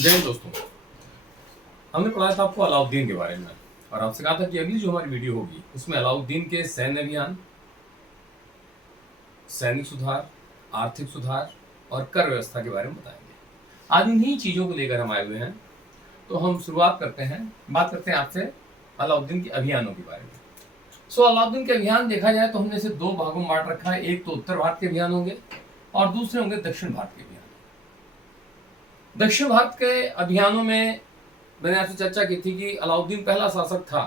जय हिंद दोस्तों। हमने पढ़ा था आपको अलाउद्दीन के बारे में और आपसे कहा था कि अगली जो हमारी वीडियो होगी उसमें अलाउद्दीन के सैन्य अभियान, सैनिक सुधार, आर्थिक सुधार और कर व्यवस्था के बारे में बताएंगे। आज इन्हीं चीज़ों को लेकर हम आए हुए हैं। तो हम शुरुआत करते हैं, बात करते हैं आपसे अलाउद्दीन के अभियानों के बारे में। अलाउद्दीन के अभियान देखा जाए तो हमने इसे दो भागों में बांट रखा है। एक तो उत्तर भारत के अभियान होंगे और दूसरे होंगे दक्षिण भारत के अभियान। दक्षिण भारत के अभियानों में मैंने आपसे चर्चा की थी कि अलाउद्दीन पहला शासक था।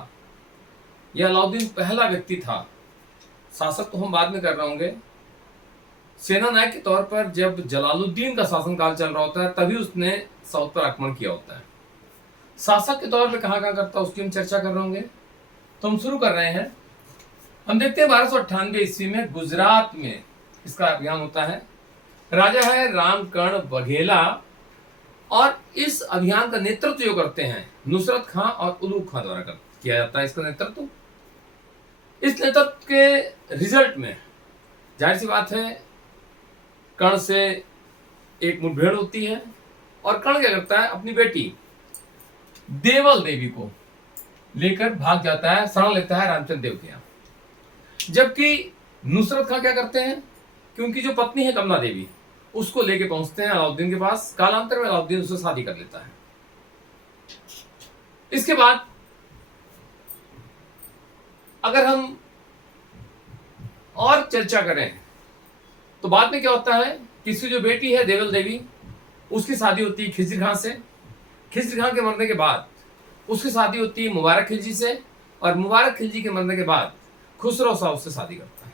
यह अलाउद्दीन पहला व्यक्ति था। शासक तो हम बाद में कर रहे होंगे। सेना नायक के तौर पर जब जलालुद्दीन का शासनकाल चल रहा होता है तभी उसने साउथ पर आक्रमण किया होता है। शासक के तौर पर कहाँ कहाँ करता है उसकी हम चर्चा कर रहे होंगे। तो हम शुरू कर रहे हैं। हम देखते हैं 1298 ईस्वी में गुजरात में इसका अभियान होता है। राजा है रामकर्ण बघेला और इस अभियान का नेतृत्व जो करते हैं नुसरत खां और उलूग खां द्वारा किया जाता है इसका नेतृत्व। इस नेतृत्व के रिजल्ट में जाहिर सी बात है कर्ण से एक मुठभेड़ होती है और कर्ण क्या करता है, अपनी बेटी देवल देवी को लेकर भाग जाता है, शरण लेता है रामचंद्र देव के यहाँ। जबकि नुसरत खां क्या करते हैं कि उनकी जो पत्नी है कमला देवी उसको लेके पहुंचते हैं अलाउद्दीन के पास। कालांतर में अलाउद्दीन उससे शादी कर लेता है। इसके बाद अगर हम और चर्चा करें तो बाद में क्या होता है कि इसकी जो बेटी है देवल देवी उसकी शादी होती है खिजर खां से। खिजर खां के मरने के बाद उसकी शादी होती है मुबारक खिलजी से और मुबारक खिलजी के मरने के बाद खुसरो शाह उससे शादी करता है।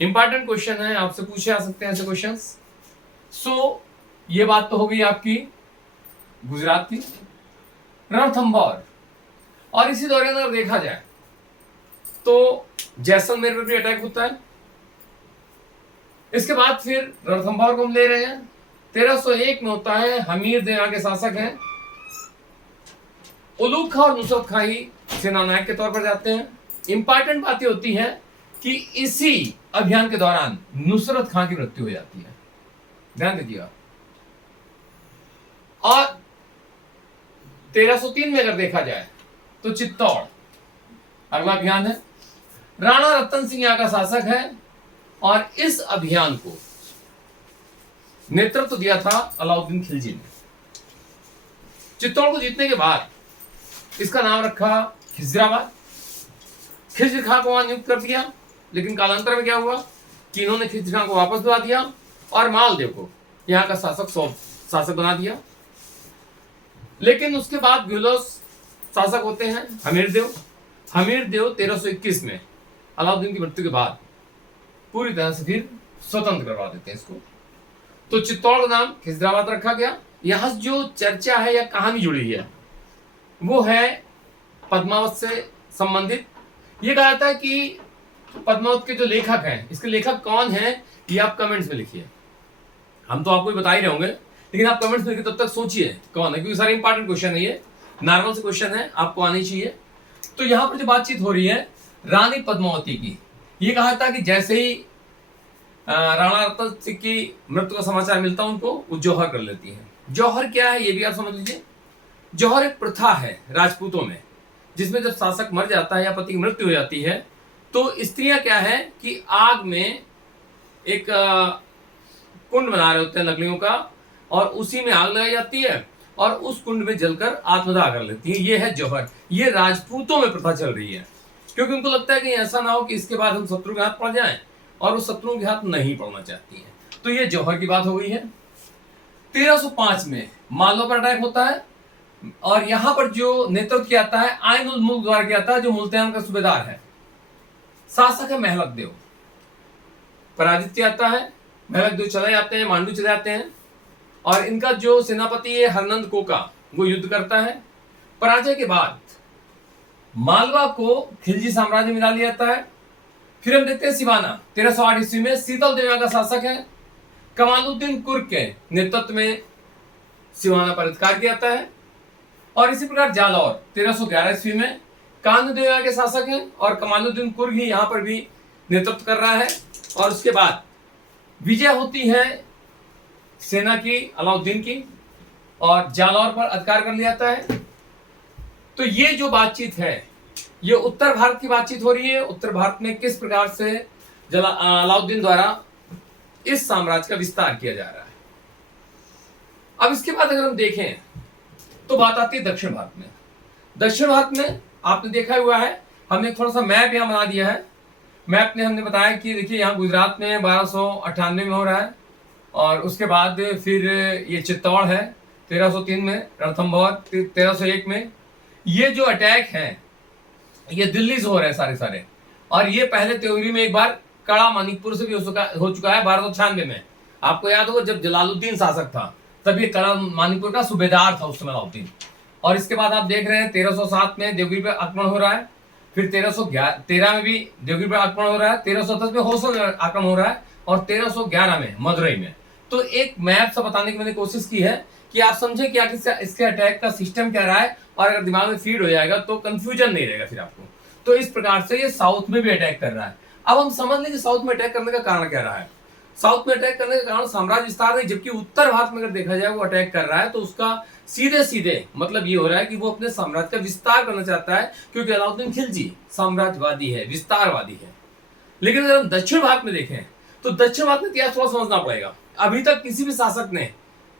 इंपॉर्टेंट क्वेश्चन है, आपसे पूछे जा सकते हैं ऐसे क्वेश्चंस। ये बात तो हो गई आपकी गुजरात की। रणथंभौर और इसी दौरान अगर देखा जाए तो जैसलमेर पर भी अटैक होता है। इसके बाद फिर रणथंभौर को हम ले रहे हैं। 1301 में होता है, हमीर देव यहाँ के शासक हैं। उलूग खां और नुसरत खां ही सेना नायक के तौर पर जाते हैं। इंपॉर्टेंट बात यह होती है कि इसी अभियान के दौरान नुसरत खां की मृत्यु हो जाती है, ध्यान दीजिएगा। और 1303 में अगर देखा जाए तो चित्तौड़ अगला अभियान है। राणा रतन सिंह यहां का शासक है और इस अभियान को नेतृत्व दिया था अलाउद्दीन खिलजी ने। चित्तौड़ को जीतने के बाद इसका नाम रखा खिजराबाद। खिजर खां को वहां नियुक्त कर दिया, लेकिन कालांतर में क्या हुआ कि इन्होंने खिजर खां को वापस दिला दिया और मालदेव को यहाँ का शासक बना दिया। लेकिन उसके बाद ग्युलस शासक होते हैं हमीरदेव। हमीरदेव 1321 में अलाउद्दीन की मृत्यु के बाद पूरी तरह से फिर स्वतंत्र करवा देते हैं इसको। तो चित्तौड़ का नाम खिजराबाद रखा गया। यहां जो चर्चा है या कहानी जुड़ी है वो है पद्मावत से संबंधित। ये कहा जाता है कि पद्मावत के जो लेखक हैं, इसके लेखक कौन हैं ये आप कमेंट्स में लिखिए। हम तो आपको बता ही रहे होंगे, लेकिन आप कमेंट्स में तब तक सोचिए कौन है, क्योंकि सारे इंपॉर्टेंट क्वेश्चन है, ये नॉर्मल से क्वेश्चन है, आपको आने चाहिए। तो यहाँ पर जो बातचीत हो रही है रानी पद्मावती की, ये कहा था कि जैसे ही राणा रतन सिंह की मृत्यु का समाचार मिलता है उनको वो जौहर कर लेती है। जौहर क्या है ये भी आप समझ लीजिए। जौहर एक प्रथा है राजपूतों में, जिसमें जब शासक मर जाता है या पति की मृत्यु हो जाती है तो स्त्रियां क्या है कि आग में एक कुंड बना रहे होते हैं लकड़ियों का और उसी में आग लगाई जाती है और उस कुंड में जलकर आत्मदाह कर लेती है। ये है जौहर। ये राजपूतों में प्रथा चल रही है, क्योंकि उनको लगता है कि ऐसा ना हो कि इसके बाद हम शत्रु के हाथ पड़ जाएं, और वो शत्रुओं के हाथ नहीं पड़ना चाहती है। तो ये जौहर की बात हो गई है। 1305 में मालवा पर अटैक होता है और यहां पर जो नेतृत्व किया जाता है आइन उल मुल्क द्वारा किया जाता है, जो मुल्तान का सूबेदार है। शासक है महलक देव। पराजित किया जाता है, महलक देव चले जाते हैं, मांडू चले जाते हैं और इनका जो सेनापति है हरनंद कोका वो युद्ध करता है। पराजय के बाद मालवा को खिलजी साम्राज्य में मिला लिया जाता है। फिर हम देखते हैं सिवाना 1308 ईस्वी में शीतल देव का शासक है। कमालुद्दीन कुर्क के नेतृत्व में सिवाना पर अधिकार किया जाता है। और इसी प्रकार जालौर 1311 ईस्वी में कानदेव के शासक हैं और कमालुद्दीन कुर्ग ही यहाँ पर भी नेतृत्व कर रहा है। और उसके बाद विजय होती है सेना की अलाउद्दीन की और जालौर पर अधिकार कर लिया जाता है। तो ये जो बातचीत है ये उत्तर भारत की बातचीत हो रही है। उत्तर भारत में किस प्रकार से अलाउद्दीन द्वारा इस साम्राज्य का विस्तार किया जा रहा है। अब इसके बाद अगर हम देखें तो बात आती है दक्षिण भारत में। दक्षिण भारत में आपने देखा हुआ है, हमने थोड़ा सा मैप यहाँ बना दिया है। मैप में हमने बताया कि देखिए यहाँ गुजरात में 1298 में हो रहा है, और उसके बाद फिर ये चित्तौड़ है 1303 में, रणथंभौर 1301 में। ये जो अटैक है ये दिल्ली से हो रहे हैं सारे, और ये पहले त्योरी में एक बार कड़ा मानिकपुर से भी हो चुका है 1296 में। आपको याद होगा जब जलालुद्दीन शासक था तब ये कड़ा मानिकपुर का सूबेदार था उस समय अलाउद्दीन। और इसके बाद आप देख रहे हैं 1307 में देवगिरी पर आक्रमण हो रहा है, फिर 1313 में भी देवगिरी पर आक्रमण हो रहा है, 1310 में होसल में आक्रमण हो रहा है, और 1311 में मदुरई में। तो एक मैप से बताने की मैंने कोशिश की है कि आप समझे कि आखिर इसके अटैक का सिस्टम क्या रहा है, और अगर दिमाग में फीड हो जाएगा तो कंफ्यूजन नहीं रहेगा फिर आपको। तो इस प्रकार से ये साउथ में भी अटैक कर रहा है। अब हम समझ लें कि साउथ में अटैक करने का कारण क्या रहा है। साउथ में अटैक करने का कारण साम्राज्य विस्तार नहीं, जबकि उत्तर भारत में अगर देखा जाए वो अटैक कर रहा है तो उसका सीधे सीधे मतलब ये हो रहा है कि वो अपने साम्राज्य का विस्तार करना चाहता है, क्योंकि अलाउद्दीन खिलजी साम्राज्यवादी है, विस्तारवादी है। लेकिन अगर हम दक्षिण भारत में देखें तो दक्षिण भारत में इतिहास थोड़ा समझना पड़ेगा। अभी तक किसी भी शासक ने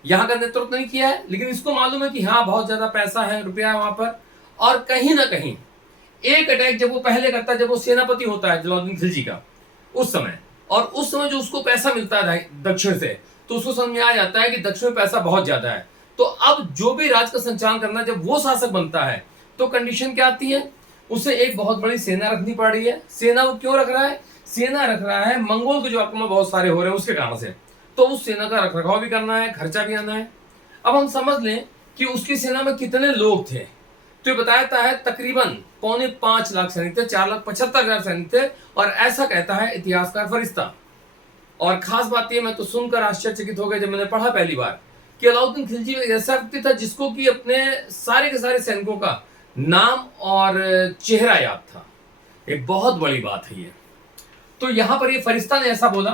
यहाँ का नेतृत्व नहीं किया है, लेकिन इसको मालूम है कि हाँ बहुत ज्यादा पैसा है, रुपया है वहां पर। और कहीं ना कहीं एक अटैक जब वो पहले करता है, जब वो सेनापति होता है जलालुद्दीन खिलजी का उस समय, और उस समय जो उसको पैसा मिलता है दक्षिण से, तो उसको समझ में आ जाता है कि दक्षिण में पैसा बहुत ज्यादा है। तो अब जो भी राज्य का संचालन करना, जब वो शासक बनता है तो कंडीशन क्या आती है, उसे एक बहुत बड़ी सेना रखनी पड़ रही है। सेना वो क्यों रख रहा है? सेना रख रहा है मंगोल के जो आक्रमण बहुत सारे हो रहे हैं उसके कारण से, तो उस सेना का रखरखाव भी करना है, खर्चा भी आना है। अब हम समझ लें कि उसकी सेना में कितने लोग थे, तो ये बताया है तकरीबन 4.25 लाख सैनिक थे, 4,75,000 सैनिक थे, और ऐसा कहता है इतिहासकार फरिश्ता। और खास बात ये, मैं तो सुनकर आश्चर्यचकित हो गया जब मैंने पढ़ा पहली बार कि अलाउद्दीन खिलजी एक ऐसा व्यक्ति था जिसको कि अपने सारे के सारे सैनिकों का नाम और चेहरा याद था। एक बहुत बड़ी बात है ये। तो यहां पर ये फरिश्ता ने ऐसा बोला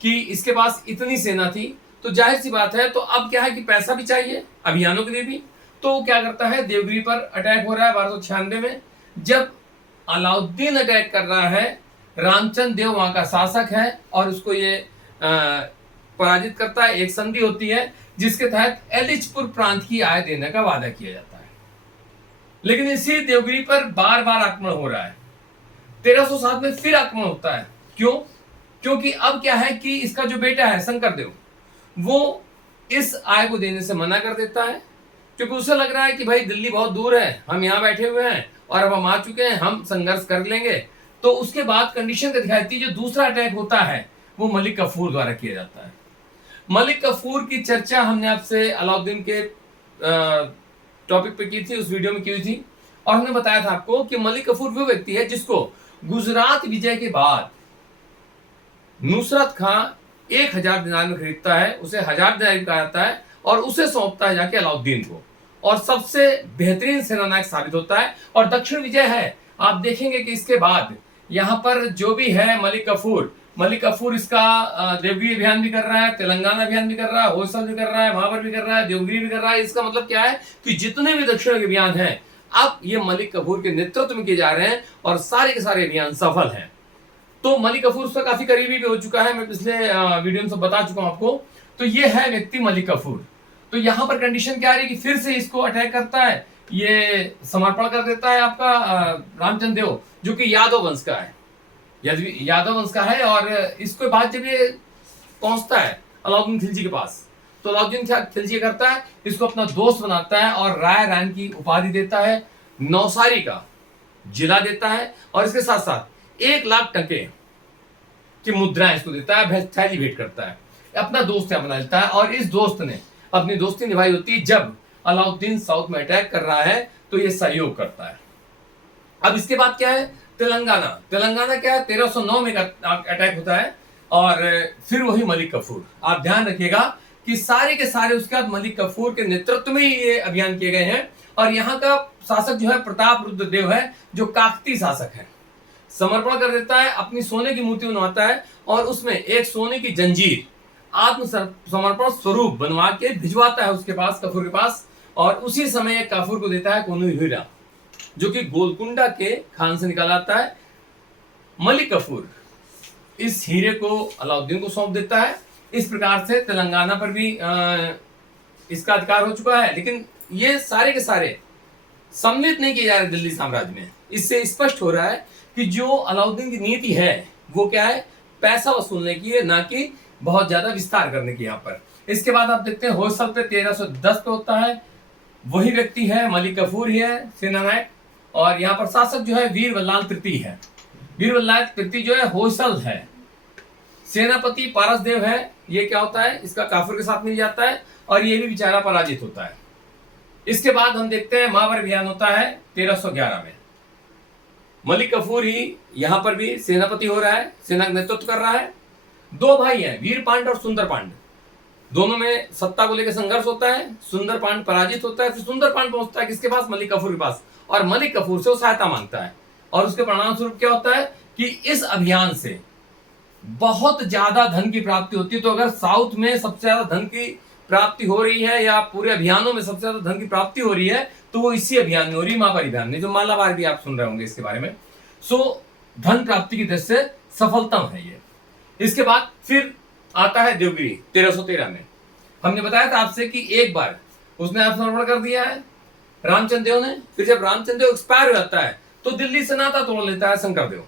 कि इसके पास इतनी सेना थी, तो जाहिर सी बात है, तो अब क्या है कि पैसा भी चाहिए अभियानों के लिए भी। तो क्या करता है, देवगिरी पर अटैक हो रहा है 1296 में। जब अलाउद्दीन अटैक कर रहा है, रामचंद्र देव वहां का शासक है और उसको ये पराजित करता है। एक संधि होती है जिसके तहत एलिचपुर प्रांत की आय देने का वादा किया जाता है। लेकिन इसी देवगिरी पर बार बार आक्रमण हो रहा है। 1307 में फिर आक्रमण होता है। क्यों? क्योंकि अब क्या है कि इसका जो बेटा है शंकरदेव, वो इस आय को देने से मना कर देता है, क्योंकि उसे लग रहा है कि भाई दिल्ली बहुत दूर है, हम यहाँ बैठे हुए हैं और अब हम आ चुके हैं, हम संघर्ष कर लेंगे। तो उसके बाद कंडीशन क्या दिखाई देती है, जो दूसरा अटैक होता है वो मलिक कफूर द्वारा किया जाता है। मलिक कफूर की चर्चा हमने आपसे अलाउद्दीन के टॉपिक पे की थी, उस वीडियो में की हुई थी, और हमने बताया था आपको कि मलिक कफूर वो व्यक्ति है जिसको गुजरात विजय के बाद नुसरत खां 1000 दिनार में खरीदता है, उसे 1000 दिनार कहा जाता है, और उसे सौंपता है जाके अलाउद्दीन को, और सबसे बेहतरीन सेनानायक साबित होता है और दक्षिण विजय है। आप देखेंगे कि इसके बाद यहाँ पर जो भी है मलिक कफूर इसका देवगिरी अभियान भी कर रहा है, तेलंगाना अभियान भी कर रहा है, होसल भी कर रहा है, महाबर भी कर रहा है, देवगिरी भी कर रहा है। इसका मतलब क्या है कि जितने भी दक्षिण के अभियान हैं अब ये मलिक कफूर के नेतृत्व में किए जा रहे हैं, और सारे के सारे अभियान सफल हैं। तो मलिक कफूर उसका काफी करीबी भी हो चुका है, मैं पिछले वीडियो में सब बता चुका हूं आपको। तो ये है व्यक्ति मलिक कफूर। तो यहाँ पर कंडीशन क्या आ रही है कि फिर से इसको अटैक करता है, ये समर्पण कर देता है आपका रामचंद्र देव, जो कि यादव वंश का है, यादव वंश का है। और इसके बाद जब ये पहुंचता है अलाउद्दीन खिलजी के पास, तो अलाउद्दीन खिलजी करता है, इसको अपना दोस्त बनाता है और राय रैन की उपाधि देता है, नौसारी का जिला देता है, और इसके साथ साथ 1 लाख टके की मुद्राएं इसको देता है, थैली भेंट करता है, अपना दोस्त है बना लेता है। और इस दोस्त ने अपनी दोस्ती निभाई होती है जब अलाउद्दीन साउथ में अटैक कर रहा है, तो ये सहयोग करता है। अब इसके बाद क्या है, तेलंगाना क्या है, 1309 में अटैक होता है, और फिर वही मलिक कफूर। आप ध्यान रखिएगा कि सारे के सारे उसके बाद मलिक कफूर के नेतृत्व में ये अभियान किए गए हैं। और यहाँ का शासक जो है प्रताप रुद्र देव है, जो काकती शासक है। समर्पण कर देता है, अपनी सोने की मूर्ति बनवाता है, और उसमें एक सोने की जंजीर आत्मसमर्पण स्वरूप बनवा के भिजवाता है उसके पास, कफूर के पास, और उसी समय काफूर को देता है कोनू हीरा, जो कि गोलकुंडा के खान से निकाला आता है। मलिक कफूर इस हीरे को अलाउद्दीन को सौंप देता है। इस प्रकार से तेलंगाना पर भी इसका अधिकार हो चुका है। लेकिन ये सारे के सारे सम्मिलित नहीं किए जा रहे दिल्ली साम्राज्य में। इससे स्पष्ट हो रहा है कि जो अलाउद्दीन की नीति है वो क्या है, पैसा वसूलने की है, ना कि बहुत ज्यादा विस्तार करने की। यहाँ पर इसके बाद आप देखते हैं होयसल पे 1310 पे होता है, वही व्यक्ति है, मलिक कफूर ही है सेनानायक। और यहाँ पर शासक जो है वीर बल्लाल तृतीय है। वीर बल्लाल तृतीय जो है होयसल है। सेनापति पारसदेव है। ये क्या होता है, इसका काफूर के साथ मिल जाता है और ये भी बेचारा पराजित होता है। इसके बाद हम देखते हैं महावर अभियान होता है 1311 में। मलिक कफूर ही यहां पर भी सेनापति हो रहा है, सेना का नेतृत्व कर रहा है। दो भाई हैं, वीर पांड और सुंदर पांड। दोनों में सत्ता को लेकर संघर्ष होता है। सुंदर पांड पराजित होता है। फिर सुंदर पांड पहुंचता है किसके पास, मलिक कफूर के पास, और मलिक कफूर से वो सहायता मांगता है। और उसके परिणाम स्वरूप क्या होता है कि इस अभियान से बहुत ज्यादा धन की प्राप्ति होती है। तो अगर साउथ में सबसे ज्यादा धन की प्राप्ति हो रही है या पूरे अभियानों में सबसे ज्यादा धन की प्राप्ति हो रही है तो वो इसी अभियान में हो रही है, महावर अभियान में, जो मालाबार भी आप सुन रहे होंगे इसके बारे में। सो धन प्राप्ति की दृष्टि से सफलतम है ये। इसके बाद फिर आता है देवगिरी 1313 में। हमने बताया था आपसे कि एक बार उसने आत्मसमर्पण कर दिया है रामचंद्र देव ने। फिर जब रामचंद्र देव एक्सपायर हो जाता है तो दिल्ली से नाता तोड़ लेता है शंकर देव।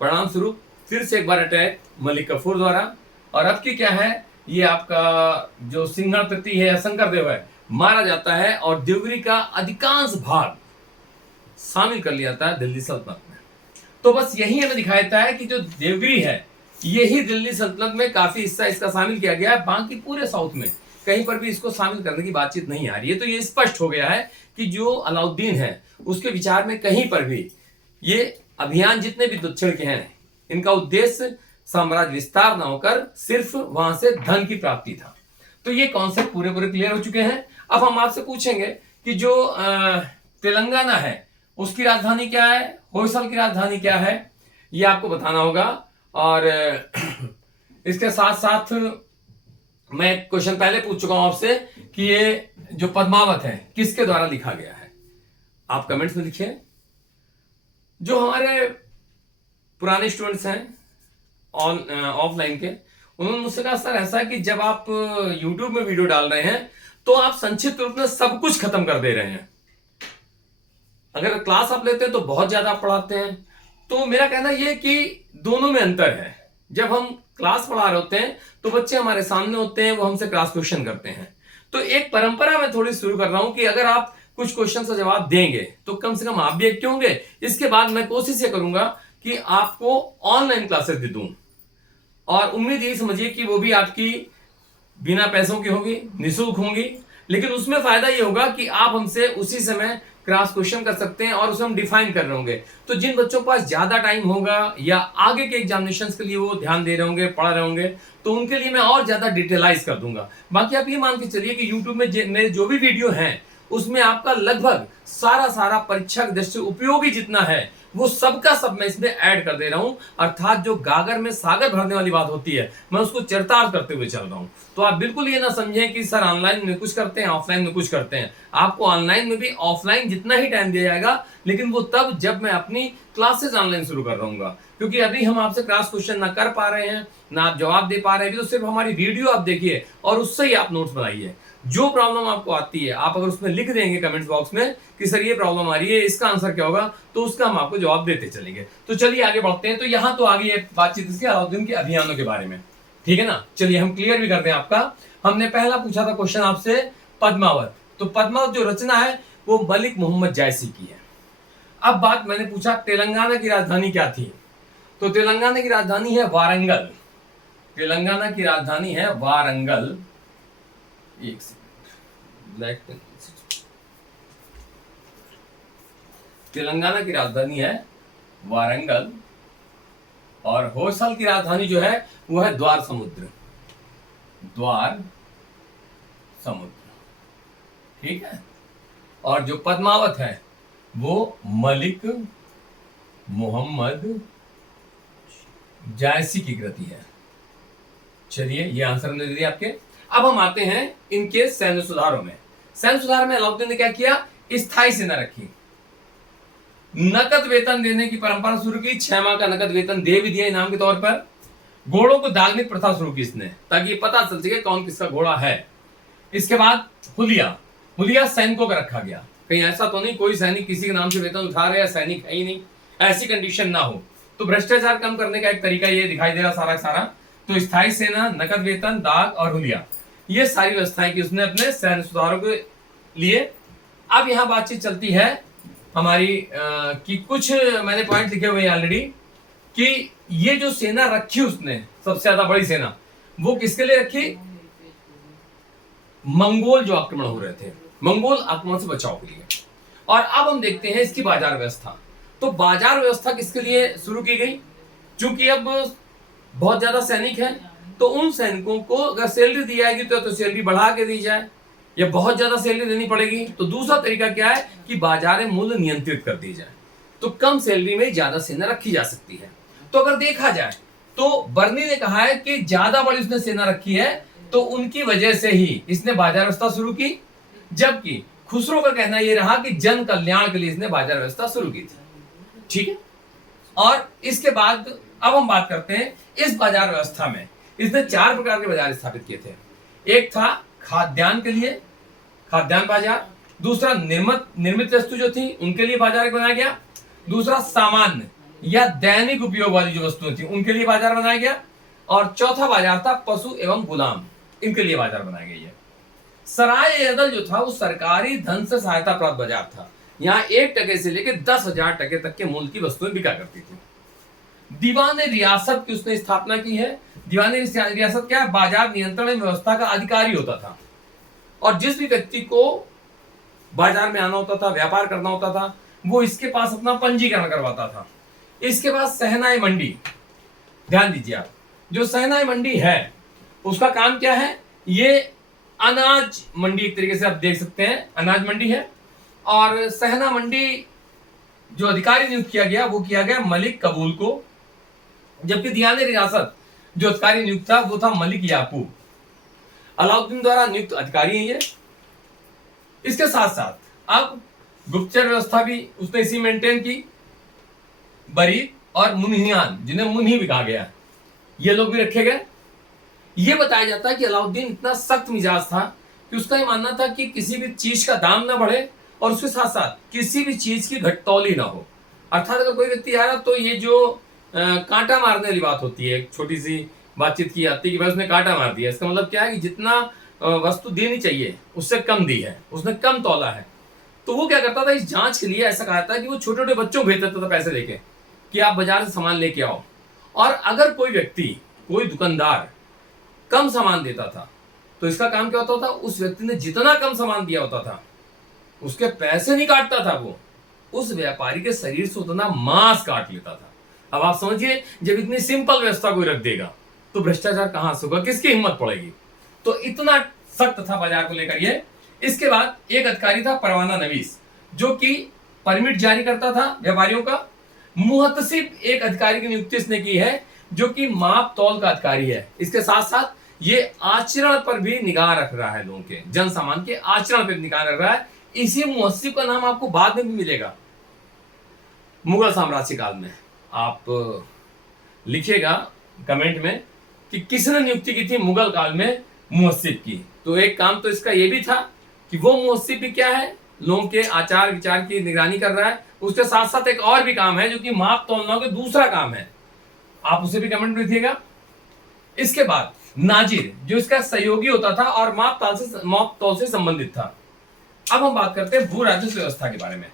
परिणाम स्वरूप फिर से एक बार अटैक मलिक कफूर द्वारा। और अब की क्या है, ये आपका जो सिंघल तृतीय है या शंकर देव है मारा जाता है और देवगिरी का अधिकांश भाग शामिल कर लिया जाता है दिल्ली सल्तनत में। तो बस यही हमें दिखाया जाता है कि जो देवगिरी है यही दिल्ली सल्तनत में काफी हिस्सा इसका शामिल किया गया है। बाकी पूरे साउथ में कहीं पर भी इसको शामिल करने की बातचीत नहीं आ रही है। तो ये स्पष्ट हो गया है कि जो अलाउद्दीन है उसके विचार में कहीं पर भी ये अभियान जितने भी दक्षिण के हैं इनका उद्देश्य साम्राज्य विस्तार न होकर सिर्फ वहां से धन की प्राप्ति था। तो ये कॉन्सेप्ट पूरे पूरे क्लियर हो चुके हैं। अब हम आपसे पूछेंगे कि जो तेलंगाना है उसकी राजधानी क्या है, होयसल की राजधानी क्या है, ये आपको बताना होगा। और इसके साथ साथ मैं क्वेश्चन पहले पूछ चुका हूं आपसे कि ये जो पद्मावत है किसके द्वारा लिखा गया है। आप कमेंट्स में लिखिए। जो हमारे पुराने स्टूडेंट्स हैं ऑफलाइन के, उन्होंने मुझसे कहा सर ऐसा कि जब आप YouTube में वीडियो डाल रहे हैं तो आप संक्षिप्त रूप में सब कुछ खत्म कर दे रहे हैं, अगर क्लास आप लेते हैं तो बहुत ज्यादा आप पढ़ाते हैं। तो मेरा कहना यह कि दोनों में अंतर है। जब हम क्लास पढ़ा रहे होते हैं तो बच्चे हमारे सामने होते हैं, वो हमसे क्लास क्वेश्चन करते हैं। तो एक परंपरा मैं थोड़ी शुरू कर रहा हूं कि अगर आप कुछ क्वेश्चन का जवाब देंगे तो कम से कम आप भी एक्टिव होंगे। इसके बाद मैं कोशिश ये करूंगा कि आपको ऑनलाइन क्लासेस दे दूं, और उम्मीद यही समझिए कि वो भी आपकी बिना पैसों की होगी, निःशुल्क होंगी। लेकिन उसमें फायदा ये होगा कि आप हमसे उसी समय क्रॉस क्वेश्चन कर सकते हैं और उसे हम डिफाइन कर रहे होंगे। तो जिन बच्चों के पास ज्यादा टाइम होगा या आगे के एग्जामिनेशंस के लिए वो ध्यान दे रहे होंगे, पढ़ रहे होंगे, तो उनके लिए मैं और ज्यादा डिटेलाइज कर दूंगा। बाकी आप ये मान के चलिए कि यूट्यूब में मेरे जो भी वीडियो हैं उसमें आपका लगभग सारा परीक्षा की दृष्टि से उपयोगी जितना है वो सबका सब मैं इसमें ऐड कर दे रहा हूं। अर्थात जो गागर में सागर भरने वाली बात होती है मैं उसको चरितार्थ करते हुए चल रहा हूं। तो आप बिल्कुल ये ना समझें कि सर ऑनलाइन में कुछ करते हैं ऑफलाइन में कुछ करते हैं। आपको ऑनलाइन में भी ऑफलाइन जितना ही टाइम दिया जाएगा, लेकिन वो तब जब मैं अपनी क्लासेस ऑनलाइन शुरू कर रहूंगा। क्योंकि अभी हम आपसे क्रॉस क्वेश्चन ना कर पा रहे हैं ना आप जवाब दे पा रहे हैं, तो सिर्फ हमारी वीडियो आप देखिए और उससे ही आप नोट्स बनाइए। जो प्रॉब्लम आपको आती है आप अगर उसमें लिख देंगे कमेंट्स बॉक्स में कि सर ये प्रॉब्लम आ रही है, इसका आंसर क्या होगा, तो उसका हम आपको जवाब देते चलेंगे। तो चलिए आगे बढ़ते हैं। तो यहां तो आगे बातचीत इसके अलाउद्दीन के अभियानों के बारे में, ठीक है ना। चलिए हम क्लियर भी करते हैं आपका। हमने पहला पूछा था क्वेश्चन आपसे पद्मावत। तो पद्मावत जो रचना है वो मलिक मोहम्मद जायसी की है। अब बात मैंने पूछा तेलंगाना की राजधानी क्या थी। तो तेलंगाना की राजधानी है वारंगल। तेलंगाना की राजधानी है वारंगल। एक सेकंड, ब्लैक पेन। तेलंगाना की राजधानी है वारंगल और होयसल की राजधानी जो है वो है द्वार समुद्र। द्वार समुद्र, ठीक है। और जो पद्मावत है वो मलिक मोहम्मद जायसी की कृति है। चलिए ये आंसर हमने दे दिया आपके। अब हम आते हैं इनके सैन्य सुधारों में। सैन्य सुधार में अलाउद्दीन ने क्या किया, स्थायी सेना रखी, नकद वेतन देने की परंपरा शुरू की, 6 माह का नकद वेतन दे भी दिया इनाम के तौर पर। घोड़ों को दागने की प्रथा शुरू की इसने, ताकि पता चल सके कौन किसका घोड़ा है। इसके बाद हुलिया सैनिकों का रखा गया, कहीं ऐसा तो नहीं कोई सैनिक किसी के नाम से वेतन उठा रहे, सैनिक है ही नहीं, ऐसी कंडीशन ना हो। तो भ्रष्टाचार कम करने का एक तरीका ये दिखाई दे रहा सारा सारा। तो स्थायी सेना, नकद वेतन, दाग और हुलिया, ये सारी व्यवस्थाएं की उसने अपने सैन्य सुधारों के लिए। अब यहां बातचीत चलती है हमारी कि कुछ मैंने पॉइंट लिखे हुए ऑलरेडी, कि ये जो सेना रखी उसने सबसे ज्यादा बड़ी सेना, वो किसके लिए रखी, मंगोल जो आक्रमण हो रहे थे, मंगोल आक्रमण से बचाव के लिए। और अब हम देखते हैं इसकी बाजार व्यवस्था। तो बाजार व्यवस्था किसके लिए शुरू की गई, क्योंकि अब बहुत ज्यादा सैनिक हैं, तो उन सैनिकों को अगर सैलरी दी जाएगी तो सैलरी बढ़ा के दी जाए, या बहुत ज्यादा सैलरी देनी पड़ेगी। तो दूसरा तरीका क्या है कि बाजार मूल्य नियंत्रित कर दी जाए, तो कम सैलरी में ज्यादा सेना रखी जा सकती है। तो अगर देखा जाए तो बर्नी ने कहा है कि ज्यादा बड़ी उसने सेना रखी है, तो उनकी वजह से ही इसने बाजार व्यवस्था शुरू की, जबकि खुसरो का कहना यह रहा कि जन कल्याण के लिए इसने बाजार व्यवस्था शुरू की थी। ठीक है, और इसके बाद अब हम बात करते हैं इस बाजार व्यवस्था में इसने 4 प्रकार के बाजार स्थापित किए थे। एक था खाद्यान्न के लिए, खाद्यान्न बाजार। दूसरा निर्मित वस्तु जो थी उनके लिए बाजार बनाया गया। दूसरा सामान्य या दैनिक उपयोग वाली जो वस्तुएं थी उनके लिए बाजार बनाया गया। और चौथा बाजार था पशु एवं गुलाम, इनके लिए बाजार बनाया गया। सराय अदल जो था वो सरकारी धन से सहायता प्राप्त बाजार था। यहाँ 1 टके से लेकर 10,000 टके तक के मूल्य की वस्तुएं बिका करती थी। दीवान रियासत की उसने स्थापना की है। दीवान रियासत क्या है, बाजार नियंत्रण व्यवस्था का अधिकारी होता था, और जिस भी व्यक्ति को बाजार में आना होता था, व्यापार करना होता था, वो इसके पास अपना पंजीकरण करवाता था। इसके बाद सहनाई मंडी, ध्यान दीजिए आप, जो सहनाई मंडी है उसका काम क्या है, ये अनाज मंडी एक तरीके से आप देख सकते हैं, अनाज मंडी है। और सहना मंडी जो अधिकारी नियुक्त किया गया वो किया गया मलिक कबूल को, जबकि दीवान रियासत जो अधिकारी नियुक्त था वो था मलिक याकूब। अलाउद्दीन द्वारा नियुक्त अधिकारी है ये। इसके साथ साथ अब गुप्तचर व्यवस्था भी उसने इसी मेंटेन की। बरीक और मुन्हियान, जिन्हें मुन्ही भी कहा गया, ये लोग भी रखे गए। ये बताया जाता है कि अलाउद्दीन इतना सख्त मिजाज था कि उसका ये मानना था कि किसी भी चीज का दाम ना बढ़े और उसके साथ साथ किसी भी चीज की घटतौली ना हो। अर्थात अगर कोई व्यक्ति आ रहा तो ये जो कांटा मारने वाली बात होती है, एक छोटी सी बातचीत की जाती है कि भाई उसने कांटा मार दिया, इसका मतलब क्या है कि जितना वस्तु देनी चाहिए उससे कम दी है, उसने कम तौला है। तो वो क्या करता था, इस जांच के लिए ऐसा कहा था कि वो छोटे छोटे बच्चों को भेज देता था पैसे लेके कि आप बाजार से सामान लेके आओ। और अगर कोई व्यक्ति, कोई दुकानदार कम सामान देता था तो इसका काम क्या होता था, उस व्यक्ति ने जितना कम सामान दिया होता था उसके पैसे नहीं काटता था, वो उस व्यापारी के शरीर से उतना मांस काट लेता था। अब आप समझिए, जब इतनी सिंपल व्यवस्था कोई रख देगा तो भ्रष्टाचार कहां से होगा, किसकी हिम्मत पड़ेगी। तो इतना सख्त था बाजार को लेकर ये। इसके बाद एक अधिकारी था परवाना नवीस, जो कि परमिट जारी करता था व्यापारियों का। मुहतसिब एक अधिकारी की नियुक्ति इसने की है, जो कि माप तौल का अधिकारी है। इसके साथ साथ ये आचरण पर भी निगाह रख रहा है, लोगों के जन सामान के आचरण पर निगाह रख रहा है। इसी मुहतसिब का नाम आपको बाद में भी मिलेगा मुगल साम्राज्य काल में। आप लिखिएगा कमेंट में कि किसने नियुक्ति की थी मुगल काल में मुहतसिब की। तो एक काम तो इसका ये भी था कि वो मुहतसिब भी क्या है, लोगों के आचार विचार की निगरानी कर रहा है। उसके साथ साथ एक और भी काम है जो कि माप तौलना के दूसरा काम है, आप उसे भी कमेंट में लिखिएगा। इसके बाद नाजिर, जो इसका सहयोगी होता था और माप तौल से संबंधित था। अब हम बात करते हैं भू राजस्व व्यवस्था के बारे में।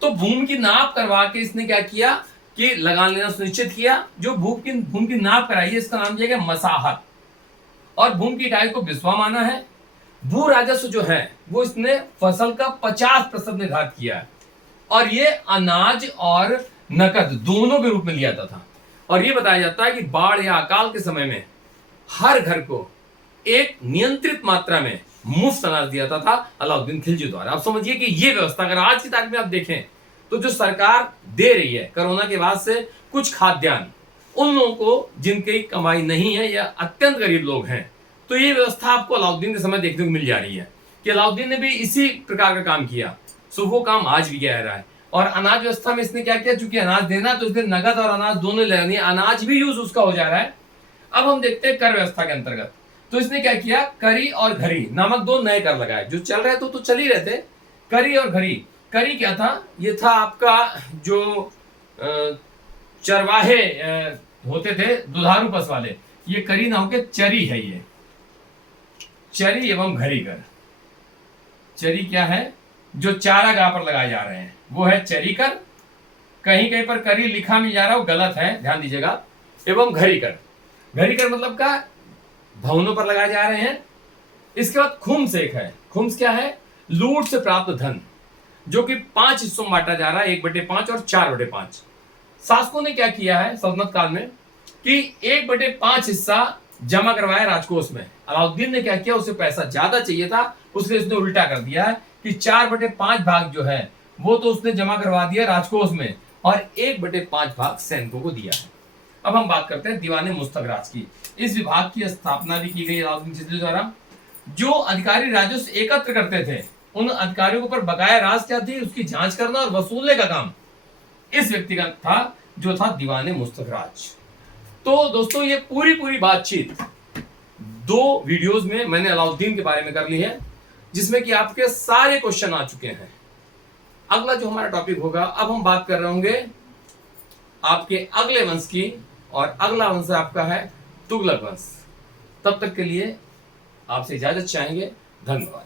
तो भूमि की नाप करवा के इसने क्या किया कि लगान लेना सुनिश्चित किया। जो भूमि की नाप कराई है इसका नाम दिया गया मसाहत, और भूमि की इकाई को बिस्वा माना है। भू राजस्व जो है वो इसने फसल का 50% निर्धारित किया है, और ये अनाज और नकद दोनों के रूप में लिया जाता था। और ये बताया जाता है कि बाढ़ या अकाल के समय में हर घर को एक नियंत्रित मात्रा में मुफ्त अनाज दिया जाता था अलाउद्दीन खिलजी द्वारा। आप समझिए कि ये व्यवस्था अगर आज की तारीख में आप देखें तो जो सरकार दे रही है कोरोना के बाद से कुछ खाद्यान्न, उन लोगों को जिनकी कमाई नहीं है या अत्यंत गरीब लोग हैं। तो ये व्यवस्था आपको अलाउद्दीन के समय देखने को मिल जा रही है कि अलाउद्दीन ने भी इसी प्रकार का काम किया। सो वो काम आज भी गया रहा है। और अनाज व्यवस्था में इसने क्या किया, चूंकि अनाज देना तो इसने नगद और अनाज दोनों ले रही है, अनाज भी यूज उसका हो जा रहा है। अब हम देखते हैं कर व्यवस्था के अंतर्गत। तो इसने क्या किया, करी और घरी नामक दो नए कर लगाए। जो चल रहे तो चल ही रहे थे, करी और घरी। करी क्या था, ये था आपका जो चरवाहे होते थे दुधारू पशु वाले, ये करी नाम के चरी है। ये चरी एवं घरी कर। चरी क्या है, जो चारा गाह पर लगाए जा रहे हैं वो है चरी कर। कहीं कहीं पर करी लिखा मिल जा रहा है, वो गलत है, ध्यान दीजिएगा। एवं घरी कर। घरी कर मतलब क्या, भवनों पर लगाए जा रहे हैं। इसके बाद खुम्स एक है। खुम्स क्या है, लूट से प्राप्त धन, जो कि 5 हिस्सों में बांटा जा रहा है, 1/5 और 4/5। शासकों ने क्या किया है सल्तनत काल में कि 1/5 हिस्सा जमा करवाया राजकोष में। अलाउद्दीन ने क्या किया, उसे पैसा ज्यादा चाहिए था, उसने उसने उल्टा कर दिया है कि 4/5 भाग जो है वो तो उसने जमा करवा दिया राजकोष में और 1/5 भाग सैनिकों को दिया है। अब हम बात करते हैं दीवाने मुस्तखराज की। इस विभाग की स्थापना भी की गई अलाउद्दीन खिलजी द्वारा। जो अधिकारी राजस्व एकत्र करते थे, उन अधिकारियों के ऊपर बकाया राशि क्या थी उसकी जांच करना और वसूलने का काम इस व्यक्ति का था, जो था दीवाने मुस्तखराज। तो दोस्तों ये पूरी बातचीत 2 वीडियोस में मैंने अलाउद्दीन के बारे में कर ली है, जिसमें कि आपके सारे क्वेश्चन आ चुके हैं। अगला जो हमारा टॉपिक होगा, अब हम बात कर रहे होंगे आपके अगले वंश की, और अगला वंश आपका है तुगलक वंश। तब तक के लिए आपसे इजाजत चाहेंगे। धन्यवाद।